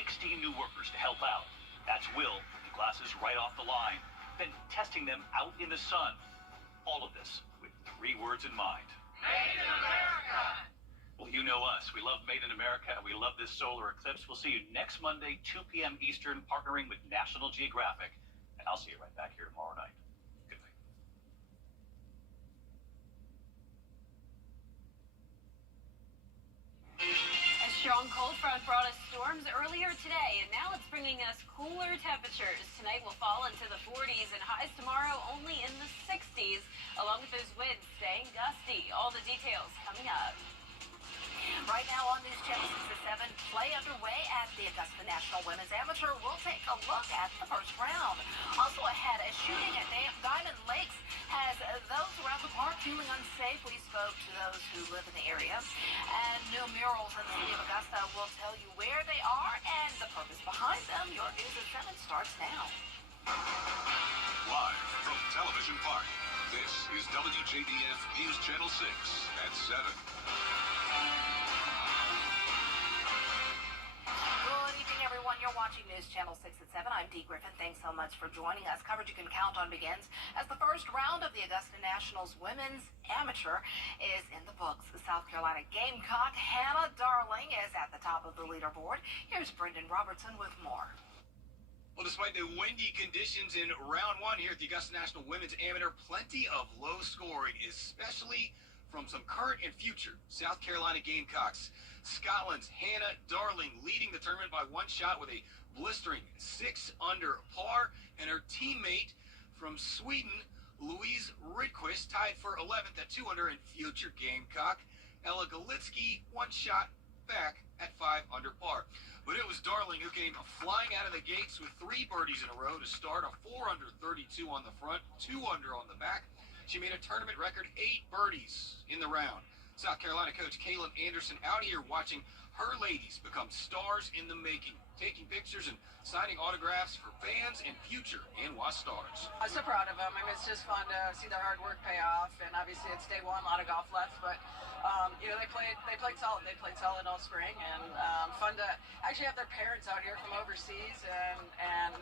16 new workers to help out. That's Will with the glasses right off the line, then testing them out in the sun. All of this with 3 words in mind. Made in America! Well, you know us. We love Made in America. We love this solar eclipse. We'll see you next Monday, 2 p.m. Eastern, partnering with National Geographic. And I'll see you right back here tomorrow night. Good night. A strong cold front brought us storms earlier today, and now it's bringing us cooler temperatures. Tonight will fall into the 40s and highs tomorrow only in the 60s, along with those winds staying gusty. All the details coming up. Right now on News Channel 6 at 7, play underway at the Augusta National Women's Amateur. We'll take a look at the first round. Also ahead, a shooting at Diamond Lakes has those around the park feeling unsafe. We spoke to those who live in the area. And new murals in the city of Augusta will tell you where they are and the purpose behind them. Your News at 7 starts now. Live from Television Park, this is WJBF News Channel 6 at 7. You're watching News Channel 6 at 7. I'm Dee Griffin. Thanks so much for joining us. Coverage you can count on begins as the first round of the Augusta Nationals Women's Amateur is in the books. The South Carolina Gamecock Hannah Darling is at the top of the leaderboard. Here's Brendan Robertson with more. Well, despite the windy conditions in round 1 here at the Augusta National Women's Amateur, plenty of low scoring, especially from some current and future South Carolina Gamecocks. Scotland's Hannah Darling leading the tournament by 1 shot with a blistering 6 under par, and her teammate from Sweden, Louise Rydquist, tied for 11th at 2 under, and future Gamecock Ella Galitsky 1 shot back at 5 under par. But it was Darling who came flying out of the gates with 3 birdies in a row to start, a 4 under 32 on the front, 2 under on the back. She made a tournament record 8 birdies in the round. South Carolina coach Caleb Anderson out here watching her ladies become stars in the making, taking pictures and signing autographs for fans and future NWA stars. I'm so proud of them. I mean, it's just fun to see their hard work pay off, and obviously it's day 1, a lot of golf left, but you know, they played solid. They played solid all spring, and fun to actually have their parents out here from overseas and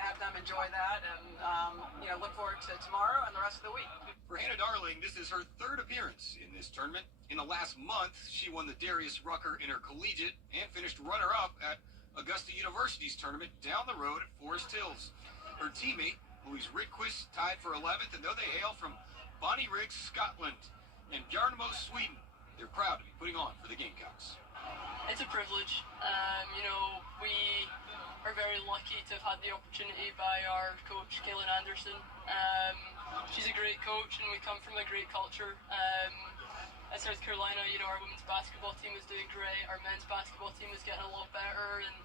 have them enjoy that, and you know, look forward to tomorrow and the rest of the week. For Hannah Darling, this is her 3rd appearance in this tournament. In the last month, she won the Darius Rucker Intercollegiate and finished runner-up at Augusta University's tournament down the road at Forest Hills. Her teammate, Louise Rydquist, tied for 11th, and though they hail from Bonnyrigg, Scotland, and Bjarnemo, Sweden, they're proud to be putting on for the Gamecocks. It's a privilege. You know, we are very lucky to have had the opportunity by our coach, Kaylin Anderson. She's a great coach, and we come from a great culture. At South Carolina, you know, our women's basketball team is doing great. Our men's basketball team is getting a lot better, and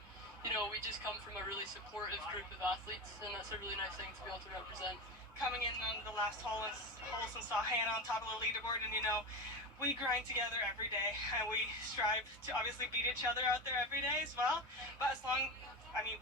you know, we just come from a really supportive group of athletes, and that's a really nice thing to be able to represent. Coming in on the last holes and saw Hannah on top of the leaderboard, and you know, we grind together every day, and we strive to obviously beat each other out there every day as well. But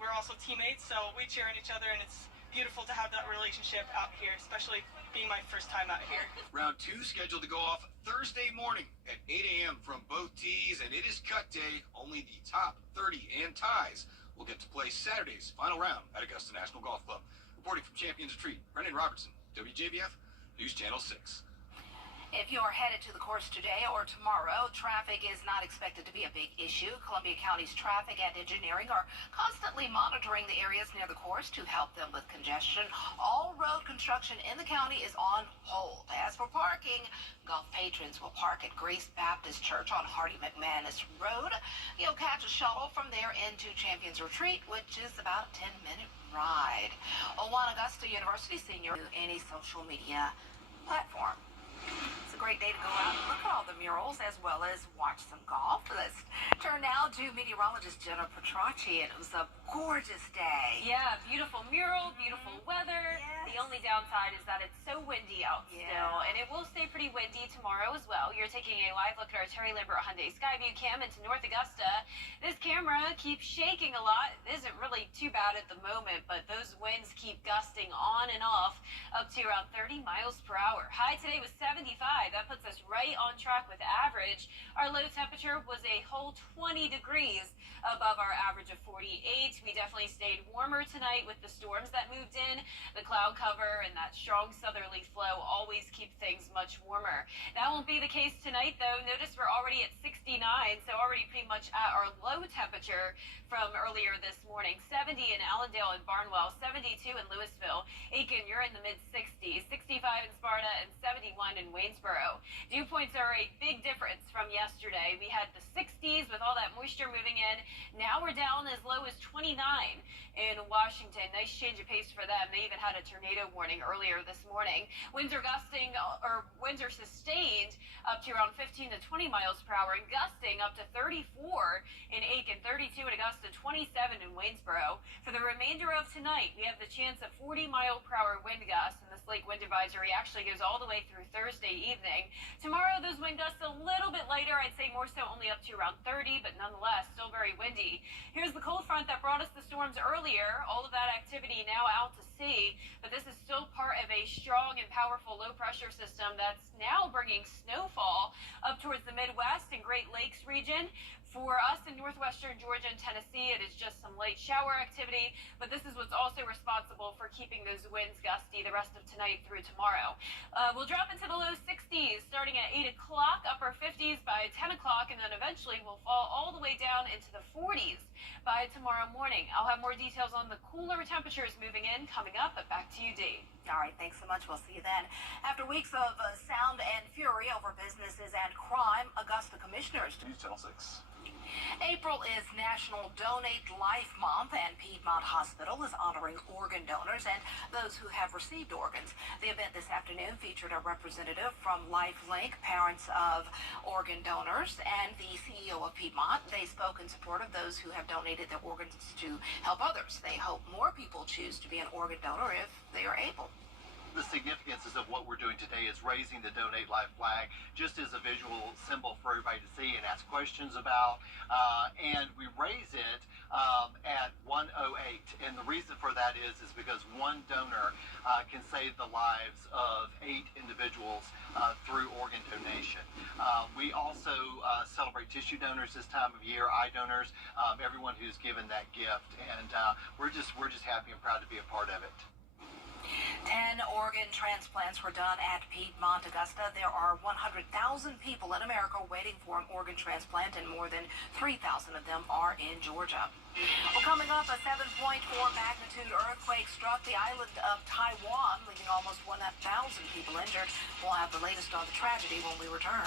we're also teammates, so we cheer on each other, and it's beautiful to have that relationship out here, especially being my first time out here. Round 2 scheduled to go off Thursday morning at 8 a.m. from both tees, and it is cut day. Only the top 30 and ties will get to play Saturday's final round at Augusta National Golf Club. Reporting from Champions Retreat, Brendan Robertson, WJBF News Channel 6. If you are headed to the course today or tomorrow, traffic is not expected to be a big issue. Columbia County's traffic and engineering are constantly monitoring the areas near the course to help them with congestion. All road construction in the county is on hold. As for parking, golf patrons will park at Grace Baptist Church on Hardy McManus Road. You'll catch a shuttle from there into Champions Retreat, which is about a 10-minute ride. One Augusta University senior to any social media platform. It's a great day to go out and look at all the murals as well as watch some golf. Let's turn now to meteorologist Jenna Petracci, and it was a gorgeous day. Yeah, beautiful mural, beautiful weather. Yes. The only downside is that it's so windy out still, and it will stay pretty windy tomorrow as well. You're taking a live look at our Terry Lambert Hyundai Skyview cam into North Augusta. This camera keeps shaking a lot. It isn't really too bad at the moment, but those winds keep gusting on and off up to around 30 miles per hour. High today was 75. high. That puts us right on track with average. Our low temperature was a whole 20 degrees above our average of 48. We definitely stayed warmer tonight with the storms that moved in. The cloud cover and that strong southerly flow always keep things much warmer. That won't be the case tonight, though. Notice we're already at 69, so already pretty much at our low temperature from earlier this morning. 70 in Allendale and Barnwell, 72 in Louisville. Aiken, you're in the mid-60s, 65 in Sparta, and 71 in Waynesboro. Dew points are a big difference from yesterday. We had the 60s with all that moisture moving in. Now we're down as low as 29 in Washington. Nice change of pace for them. They even had a tornado warning earlier this morning. Winds are gusting, or winds are sustained up to around 15 to 20 miles per hour, and gusting up to 34 in Aiken, 32 in Augusta, 27 in Waynesboro. For the remainder of tonight, we have the chance of 40-mile-per-hour wind gusts, and this lake wind advisory actually goes all the way through Thursday evening. Tomorrow, those wind gusts a little bit lighter. I'd say more so only up to around 30, but nonetheless, still very windy. Here's the cold front that brought us the storms earlier. All of that activity now out to sea, but this is still part of a strong and powerful low-pressure system that's now bringing snowfall up towards the Midwest and Great Lakes region. For us in northwestern Georgia and Tennessee, it is just some light shower activity, but this is what's also responsible for keeping those winds gusty the rest of tonight through tomorrow. We'll drop into the low 60s starting at 8 o'clock, upper 50s by 10 o'clock, and then eventually we'll fall all the way down into the 40s by tomorrow morning. I'll have more details on the cooler temperatures moving in coming up, but back to you, Dee. All right, thanks so much. We'll see you then. After weeks of sound and fury over businesses and crime, Augusta commissioners. News Channel 6. April is National Donate Life Month, and Piedmont Hospital is honoring organ donors and those who have received organs. The event this afternoon featured a representative from LifeLink, parents of organ donors, and the CEO of Piedmont. They spoke in support of those who have donated their organs to help others. They hope more people choose to be an organ donor if they are able. The significance of what we're doing today is raising the Donate Life flag just as a visual symbol for everybody to see and ask questions about. And we raise it at 108. And the reason for that is because one donor can save the lives of 8 individuals through organ donation. We also celebrate tissue donors this time of year, eye donors, everyone who's given that gift. And we're just happy and proud to be a part of it. 10 organ transplants were done at Piedmont, Augusta. There are 100,000 people in America waiting for an organ transplant, and more than 3,000 of them are in Georgia. Well, coming up, a 7.4 magnitude earthquake struck the island of Taiwan, leaving almost 1,000 people injured. We'll have the latest on the tragedy when we return.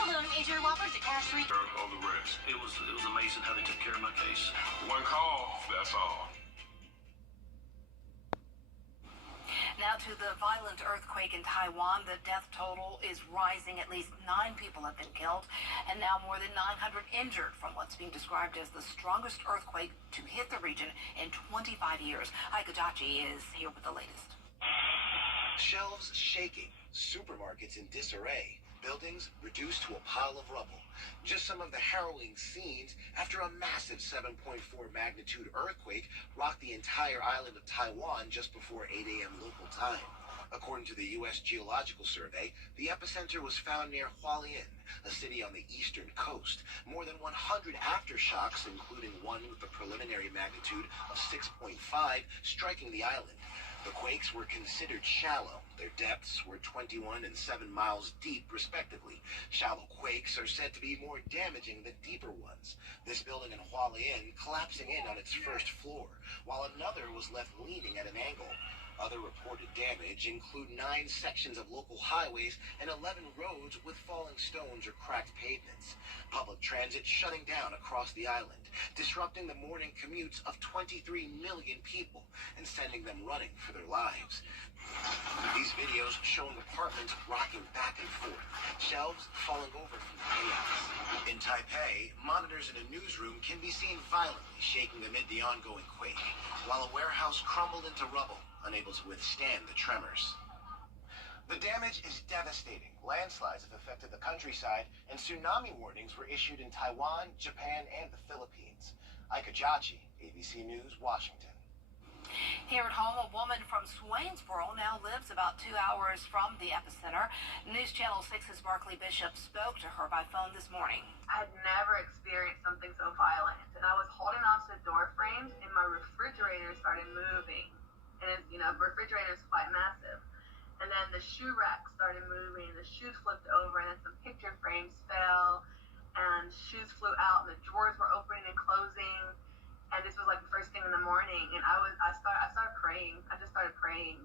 Hello, I'm Adrian Walters at Cash 3. All the rest. It was amazing how they took care of my case. One call, that's all. Now to the violent earthquake in Taiwan. The death total is rising. At least 9 people have been killed, and now more than 900 injured from what's being described as the strongest earthquake to hit the region in 25 years. Ike Ajachi is here with the latest. Shelves shaking, supermarkets in disarray, buildings reduced to a pile of rubble. Just some of the harrowing scenes after a massive 7.4 magnitude earthquake rocked the entire island of Taiwan just before 8 a.m. local time. According to the U.S. Geological Survey, the epicenter was found near Hualien, a city on the eastern coast. More than 100 aftershocks, including one with a preliminary magnitude of 6.5, striking the island. The quakes were considered shallow. Their depths were 21 and 7 miles deep, respectively. Shallow quakes are said to be more damaging than deeper ones. This building in Hualien collapsing in on its first floor, while another was left leaning at an angle. Other reported damage include 9 sections of local highways and 11 roads with falling stones or cracked pavements. Public transit shutting down across the island, disrupting the morning commutes of 23 million people and sending them running for their lives. These videos showing apartments rocking back and forth, shelves falling over from the chaos. In Taipei, monitors in a newsroom can be seen violently shaking amid the ongoing quake, while a warehouse crumbled into rubble, unable to withstand the tremors. The damage is devastating. Landslides have affected the countryside, and tsunami warnings were issued in Taiwan, Japan, and the Philippines. Ike Ajachi, ABC News, Washington. Here at home, a woman from Swainsboro now lives about 2 hours from the epicenter. News Channel 6's Barkley Bishop spoke to her by phone this morning. I had never experienced something so violent, and I was holding on to the door frames, and my refrigerator started moving. And the refrigerator is quite massive. And then the shoe rack started moving, the shoes flipped over, and then some picture frames fell, and shoes flew out, and the drawers were opening and closing. And this was like the first thing in the morning, and I started praying. I just started praying.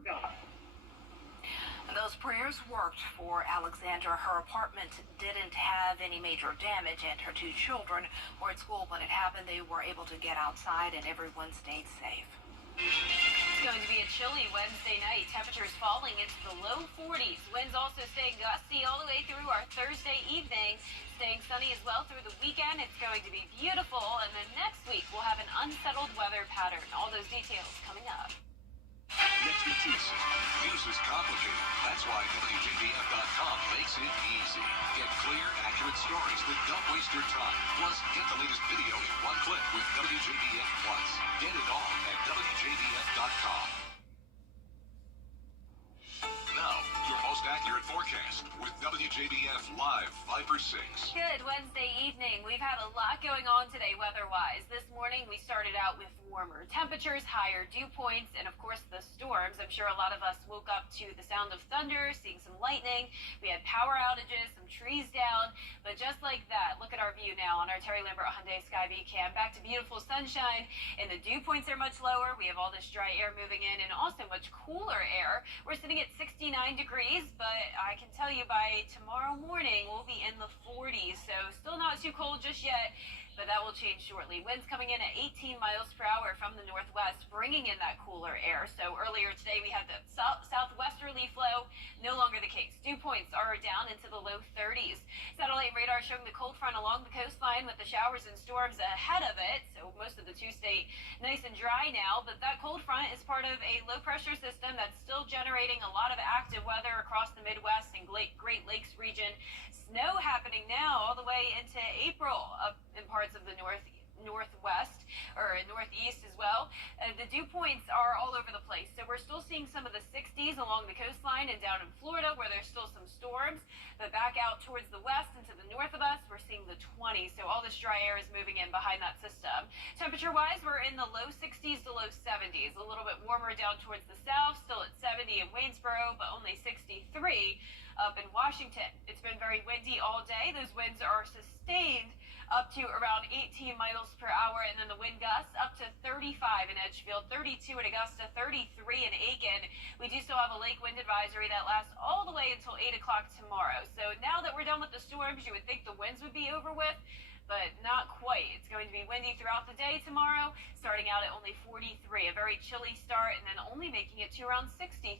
And those prayers worked for Alexandra. Her apartment didn't have any major damage, and her 2 children were at school when it happened. They were able to get outside, and everyone stayed safe. It's going to be a chilly Wednesday night. Temperatures falling into the low 40s. Winds also staying gusty all the way through our Thursday evening. Staying sunny as well through the weekend. It's going to be beautiful. And then next week, we'll have an unsettled weather pattern. All those details coming up. Next week's news is complicated. That's why WJBF.com makes it easy. Get clear, accurate stories that don't waste your time. Plus, get the latest video in one click with WJBF Plus. Get it all at WJBF.com. Now, your most accurate forecast with WJBF Live Viper 6. Good Wednesday evening. We've had a lot going on today weather-wise. This morning, we started out with warmer temperatures, higher dew points, and of course the storms. I'm sure a lot of us woke up to the sound of thunder, seeing some lightning. We had power outages, some trees down, but just like that, look at our view now on our Terry Lambert Hyundai Skyview cam. Back to beautiful sunshine, and the dew points are much lower. We have all this dry air moving in, and also much cooler air. We're sitting at 69 degrees, but I can tell you by tomorrow morning, we'll be in the 40s, so still not too cold just yet. But that will change shortly. Winds coming in at 18 miles per hour from the northwest, bringing in that cooler air. So earlier today, we had the southwesterly flow. No longer the case. Dew points are down into the low 30s. Satellite radar showing the cold front along the coastline with the showers and storms ahead of it. So most of the two-state nice and dry now. But that cold front is part of a low-pressure system that's still generating a lot of active weather across the Midwest and Great Lakes region. Snow happening now all the way into April up in parts of the northwest or northeast as well. The dew points are all over the place. So we're still seeing some of the 60s along the coastline and down in Florida where there's still some storms. But back out towards the west and to the north of us, we're seeing the 20s. So all this dry air is moving in behind that system. Temperature-wise, we're in the low 60s to low 70s. A little bit warmer down towards the south, still at 70 in Waynesboro, but only 63 up in Washington. It's been very windy all day. Those winds are sustained up to around 18 miles per hour, and then the wind gusts up to 35 in Edgefield, 32 in Augusta, 33 in Aiken. We do still have a lake wind advisory that lasts all the way until 8 o'clock tomorrow. So now that we're done with the storms, you would think the winds would be over with, but not quite. It's going to be windy throughout the day tomorrow, starting out at only 43, a very chilly start, and then only making it to around 63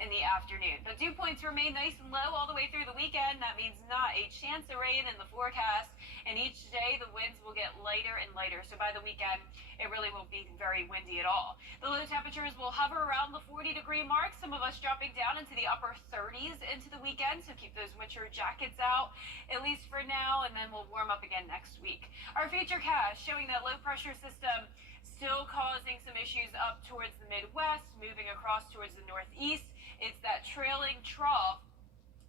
in the afternoon. The dew points remain nice and low all the way through the weekend. That means not a chance of rain in the forecast, and each day the winds will get lighter and lighter. So by the weekend, it really won't be very windy at all. The low temperatures will hover around the 40-degree mark, some of us dropping down into the upper 30s into the weekend, so keep those winter jackets out, at least for now, and then we'll warm up again next week. Our futurecast showing that low pressure system still causing some issues up towards the Midwest, moving across towards the Northeast. It's that trailing trough.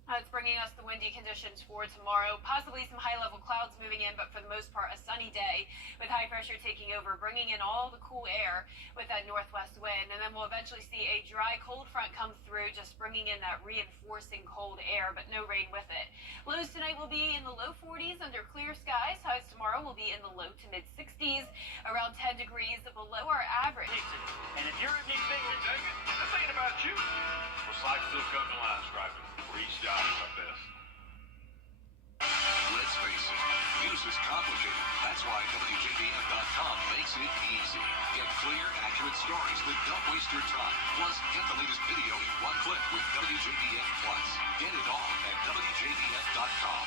It's bringing us the windy conditions for tomorrow, possibly some high-level clouds moving in, but for the most part, a sunny day with high pressure taking over, bringing in all the cool air with that northwest wind. And then we'll eventually see a dry cold front come through, just bringing in that reinforcing cold air, but no rain with it. Lows tonight will be in the low 40s under clear skies. Highs tomorrow will be in the low to mid-60s, around 10 degrees below our average. And if you're a Nick Bacon, this ain't about you. Well, Sykes still comes to line striping. For each job is our best. Let's face it, news is complicated. That's why WJBF.com makes it easy. Get clear, accurate stories that don't waste your time. Plus, get the latest video in one click with WJBF Plus. Get it all at WJBF.com.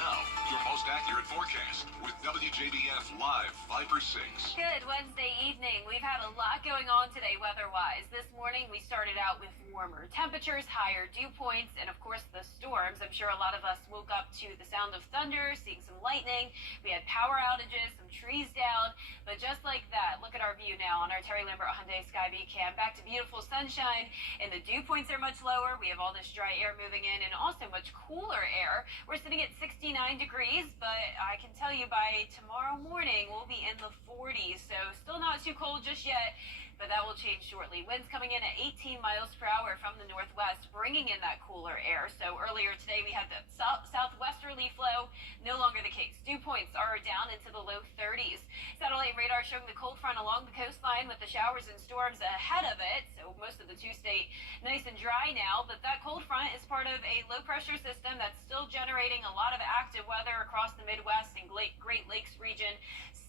Now, your most accurate forecast. forecast with WJBF Live Viper 6. Good Wednesday evening. We've had a lot going on today weather-wise. This morning we started out with warmer temperatures, higher dew points, and of course the storms. I'm sure a lot of us woke up to the sound of thunder, seeing some lightning. We had power outages, some trees down, but just like that, look at our view now on our Terry Lambert Hyundai Skyview cam. Back to beautiful sunshine, and the dew points are much lower. We have all this dry air moving in and also much cooler air. We're sitting at 69 degrees, but I can tell you by tomorrow morning we'll be in the 40s, so still not too cold just yet, but that will change shortly. Winds coming in at 18 miles per hour from the northwest, bringing in that cooler air. So earlier today we had the southwesterly flow, no longer the case. Dew points are down into the low 30s. Satellite radar showing the cold front along the coastline with the showers and storms ahead of it, so most of the two-state nice and dry now, but that cold front is part of a low-pressure system that's still generating a lot of active weather across the Midwest and Great Lakes region.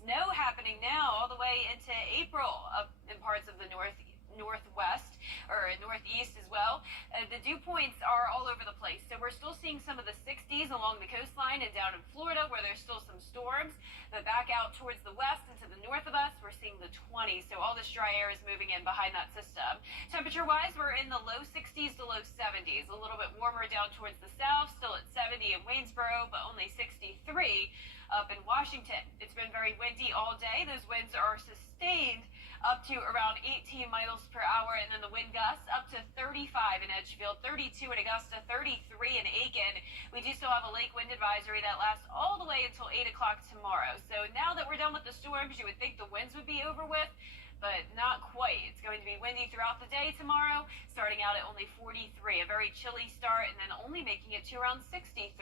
Snow happening now all the way into April up in parts of the northwest or northeast as well. The dew points are all over the place, so we're still seeing some of the 60s along the coastline and down in Florida where there's still some storms, but back out towards the west and to the north of us we're seeing the 20s, so all this dry air is moving in behind that system. Temperature wise, we're in the low 60s to low 70s, a little bit warmer down towards the south, still at 70 in Waynesboro, but only 63 up in Washington. It's been very windy all day. Those winds are sustained up to around 18 miles per hour, and then the wind gusts up to 35 in Edgefield, 32 in Augusta, 33 in Aiken. We do still have a lake wind advisory that lasts all the way until 8 o'clock tomorrow. So now that we're done with the storms, you would think the winds would be over with, but not quite. It's going to be windy throughout the day tomorrow, starting out at only 43, a very chilly start, and then only making it to around 63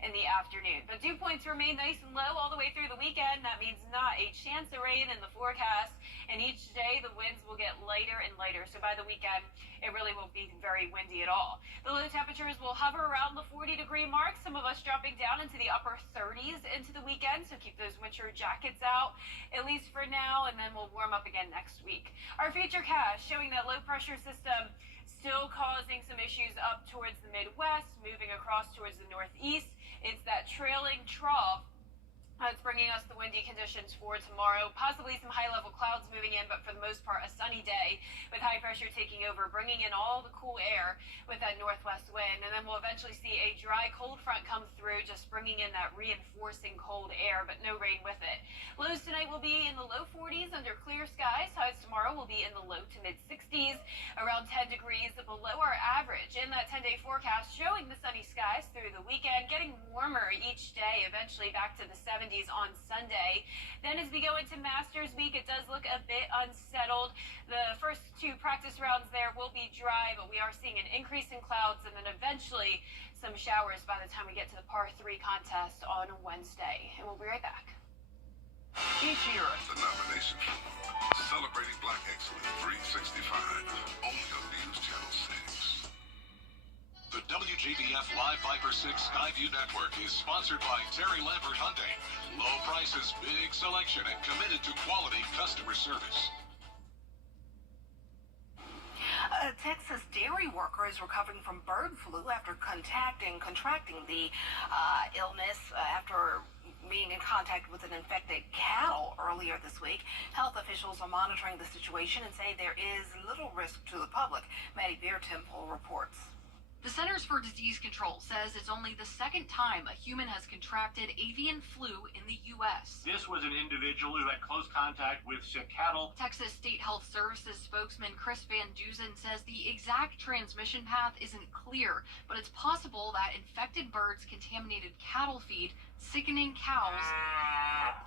in the afternoon. But dew points remain nice and low all the way through the weekend. That means not a chance of rain in the forecast, and each day the winds will get lighter and lighter, so by the weekend it really won't be very windy at all. The low temperatures will hover around the 40-degree mark, some of us dropping down into the upper 30s into the weekend, so keep those winter jackets out, at least for now, and then we'll warm up again next week. Our futurecast showing that low pressure system still causing some issues up towards the Midwest, moving across towards the Northeast. It's that trailing trough that's bringing us the windy conditions for tomorrow. Possibly some high-level clouds moving in, but for the most part, a sunny day with high pressure taking over, bringing in all the cool air with that northwest wind. And then we'll eventually see a dry cold front come through, just bringing in that reinforcing cold air, but no rain with it. Lows tonight will be in the low 40s under clear skies. Highs tomorrow will be in the low to mid-60s, around 10 degrees below our average. In that 10-day forecast, showing the sunny skies through the weekend, getting warmer each day, eventually back to the 70s on Sunday. Then as we go into Masters Week, it does look a bit unsettled. The first two practice rounds there will be dry, but we are seeing an increase in clouds and then eventually some showers by the time we get to the par 3 contest on Wednesday. And we'll be right back. Each year, the nomination celebrating Black Excellence 365, only on News Channel 6. The WJBF Live Viper 6 Skyview Network is sponsored by Terry Lambert Hyundai. Low prices, big selection, and committed to quality customer service. A Texas dairy worker is recovering from bird flu after contracting the illness after being in contact with an infected cattle earlier this week. Health officials are monitoring the situation and say there is little risk to the public. Maddie Beertemple reports. The Centers for Disease Control says it's only the second time a human has contracted avian flu in the U.S. This was an individual who had close contact with sick cattle. Texas State Health Services spokesman Chris Van Duzen says the exact transmission path isn't clear, but it's possible that infected birds contaminated cattle feed, sickening cows,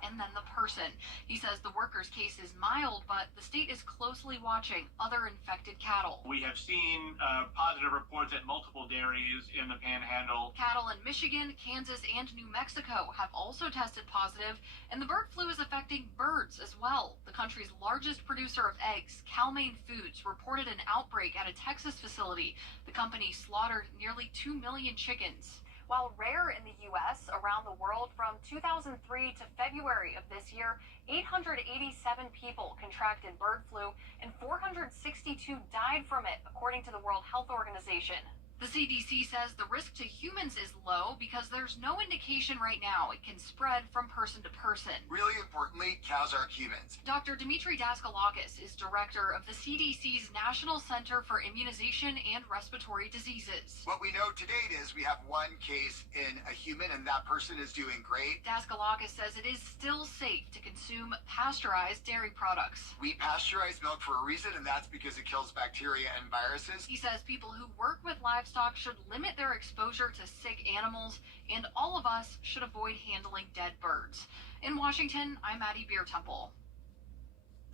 and then the person. He says the worker's case is mild, but the state is closely watching other infected cattle. We have seen positive reports at multiple dairies in the Panhandle. Cattle in Michigan, Kansas, and New Mexico have also tested positive, and the bird flu is affecting birds as well. The country's largest producer of eggs, Cal-Maine Foods, reported an outbreak at a Texas facility. The company slaughtered nearly 2 million chickens. While rare in the U.S., around the world from 2003 to February of this year, 887 people contracted bird flu and 462 died from it, according to the World Health Organization. The CDC says the risk to humans is low because there's no indication right now it can spread from person to person. Really importantly, cows aren't humans. Dr. Dimitri Daskalakis is director of the CDC's National Center for Immunization and Respiratory Diseases. What we know to date is we have one case in a human, and that person is doing great. Daskalakis says it is still safe to consume pasteurized dairy products. We pasteurize milk for a reason, and that's because it kills bacteria and viruses. He says people who work with livestock should limit their exposure to sick animals, and all of us should avoid handling dead birds. In Washington, I'm Maddie Beer Temple.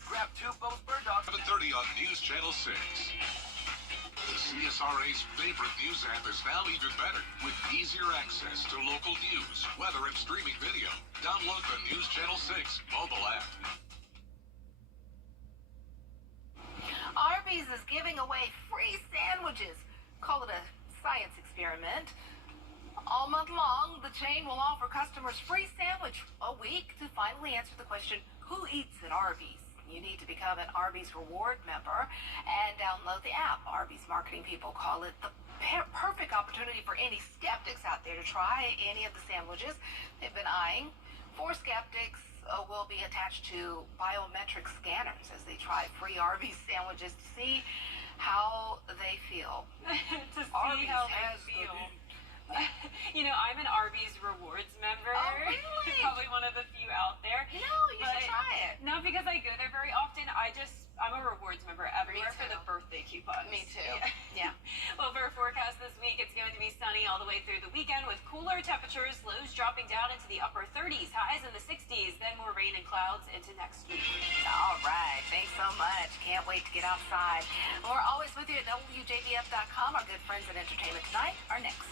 Grab two Bose Bird Dogs. 7:30 on News Channel 6. The CSRA's favorite news app is now even better with easier access to local news, weather, and streaming video. Download the News Channel 6 mobile app. Arby's is giving away free sandwiches. Call it a science experiment. All month long, the chain will offer customers free sandwich a week to finally answer the question, who eats at Arby's? You need to become an Arby's Reward member and download the app. Arby's marketing people call it the perfect opportunity for any skeptics out there to try any of the sandwiches they've been eyeing. 4 skeptics will be attached to biometric scanners as they try free Arby's sandwiches to see how they feel. To see Arby's how has they feel. You know, I'm an Arby's Rewards member. Oh, really? Probably one of the few out there. No, you should try it. Not because I go there very often. I'm a Rewards member everywhere for the birthday coupons. Me too. Yeah. Well, for a forecast this week, it's going to be sunny all the way through the weekend with cooler temperatures, lows dropping down into the upper 30s, highs in the 60s, then more rain and clouds into next week. All right. Thanks so much. Can't wait to get outside. We're always with you at WJBF.com. Our good friends at Entertainment Tonight are next.